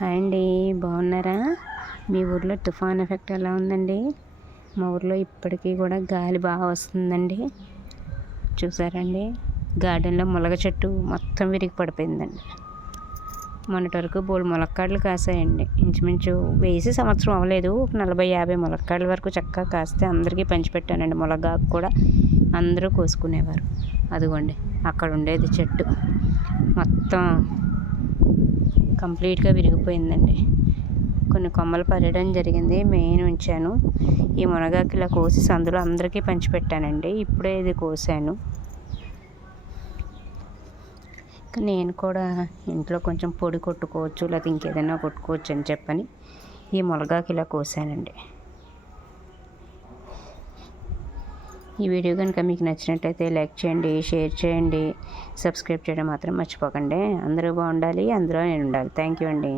Hi అండి, బాగున్నారా? మీ ఊర్లో తుఫాన్ ఎఫెక్ట్ ఎలా ఉందండి? మా ఊర్లో ఇప్పటికీ కూడా గాలి బాగా వస్తుందండి. చూసారండి, గార్డెన్లో ములగ చెట్టు మొత్తం విరిగి పడిపోయిందండి. మొన్నటి వరకు బోల్ ములక్కాడలు కాసాయండి. ఇంచుమించు వేసి సంవత్సరం అవ్వలేదు, 40-50 ములక్కాడల వరకు చక్కగా కాస్తే అందరికీ పంచిపెట్టానండి. ములగాకు కూడా అందరూ కోసుకునేవారు. అదిగోండి, అక్కడ ఉండేది చెట్టు మొత్తం కంప్లీట్గా విరిగిపోయిందండి. కొన్ని కొమ్మలు పడడం జరిగింది, మెయిన్ ఉంచాను. ఈ మునగాకు ఇలా కోసి అందులో అందరికీ పంచిపెట్టానండి. ఇప్పుడే ఇది కోసాను. నేను కూడా ఇంట్లో కొంచెం పొడి కొట్టుకోవచ్చు, లేకపోతే ఇంకేదైనా కొట్టుకోవచ్చు అని చెప్పని ఈ మునగాకు ఇలా కోసానండి. ఈ వీడియో కనుక మీకు నచ్చినట్లయితే లైక్ చేయండి, షేర్ చేయండి, సబ్స్క్రైబ్ చేయడం మాత్రం మర్చిపోకండి. అందరూ బాగుండాలి, అందులో నేను ఉండాలి. థ్యాంక్ యూ అండి.